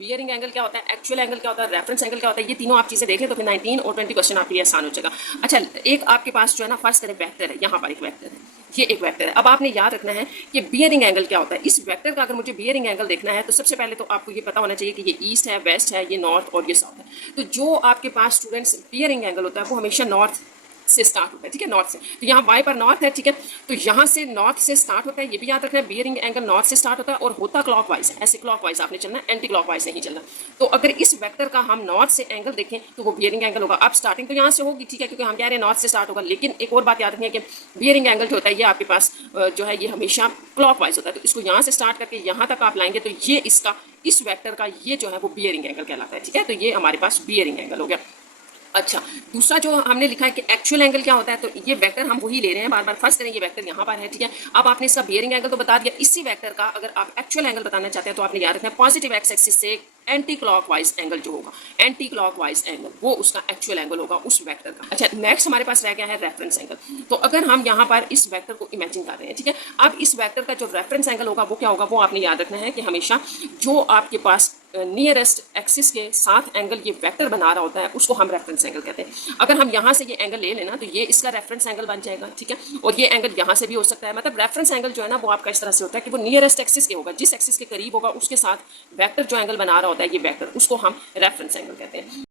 Bearing angle क्या होता है, एक्चुअल एंगल क्या होता है, रेफरेंस एंगल क्या होता है, ये तीनों आप चीजें देख ले तो फिर 19 और 20 क्वेश्चन आपके लिए आसान हो जाएगा। अच्छा, एक आपके पास जो है ना, फर्स्ट करें वेक्टर है, यहाँ पर एक वेक्टर है, ये एक वेक्टर है। अब आपने याद रखना है कि बियरिंग एंगल क्या होता है। इस वेक्टर का अगर मुझे बियरिंग एंगल देखना है तो सबसे पहले तो आपको ये पता होना चाहिए कि ये ईस्ट है, वेस्ट है, ये नॉर्थ और ये साउथ है। तो जो आपके पास स्टूडेंट्स बियरिंग एंगल होता है वो हमेशा नॉर्थ से स्टार्ट होता है, ठीक है, नॉर्थ से। तो यहाँ वाई पर नॉर्थ है, ठीक है, तो यहाँ से नॉर्थ से स्टार्ट होता है, ये भी याद रखना है, बियरिंग एंगल नॉर्थ से स्टार्ट होता है और होता क्लॉकवाइज है, ऐसे क्लॉकवाइज आपने चलना है, एंटी क्लॉकवाइज नहीं चलना। तो अगर इस वेक्टर का हम नॉर्थ से एंगल देखें तो वो बियरिंग एंगल होगा। अब स्टार्टिंग तो यहाँ से होगी, ठीक है, क्योंकि हम कह रहे हैं नॉर्थ से स्टार्ट होगा, लेकिन एक और बात याद रखनी है कि बियरिंग एंगल जो होता है ये आपके पास जो है ये हमेशा क्लॉकवाइज होता है। तो इसको यहाँ से स्टार्ट करके यहाँ तक आप लाएंगे तो ये इसका, इस वेक्टर का ये जो है वो बियरिंग एंगल कहलाता है, ठीक है। तो ये हमारे पास बियरिंग एंगल हो गया। अच्छा, दूसरा जो हमने लिखा है कि एक्चुअल एंगल क्या होता है, तो ये वेक्टर हम वही ले रहे हैं बार बार, फर्स्ट करें ये वेक्टर यहाँ पर है, ठीक है। अब आपने इसका बियरिंग एंगल तो बता दिया, इसी वेक्टर का अगर आप एक्चुअल एंगल बताना चाहते हैं तो आपने याद रखना है पॉजिटिव एक्स एक्सिस से एंटी क्लॉकवाइज एंगल जो होगा, एंटी क्लॉकवाइज एंगल वो उसका एक्चुअल एंगल होगा उस वेक्टर का। अच्छा, नेक्स्ट हमारे पास रह गया है रेफरेंस एंगल। तो अगर हम यहाँ पर इस वेक्टर को इमेजिन कर रहे हैं, ठीक है, अब इस वेक्टर का जो रेफरेंस एंगल होगा वो क्या होगा, वो आपने याद रखना है कि हमेशा जो आपके पास नियरेस्ट एक्सिस के साथ एंगल ये वेक्टर बना रहा होता है उसको हम रेफरेंस एंगल कहते हैं। अगर हम यहाँ से ये एंगल ले लेना तो ये इसका रेफरेंस एंगल बन जाएगा, ठीक है, और ये एंगल यहाँ से भी हो सकता है। मतलब रेफरेंस एंगल जो है ना वो आपका इस तरह से होता है कि वो नियरेस्ट एक्सिस के होगा, जिस एक्सिस के करीब होगा उसके साथ वेक्टर जो एंगल बना रहा होता है ये वेक्टर, उसको हम रेफरेंस एंगल कहते हैं।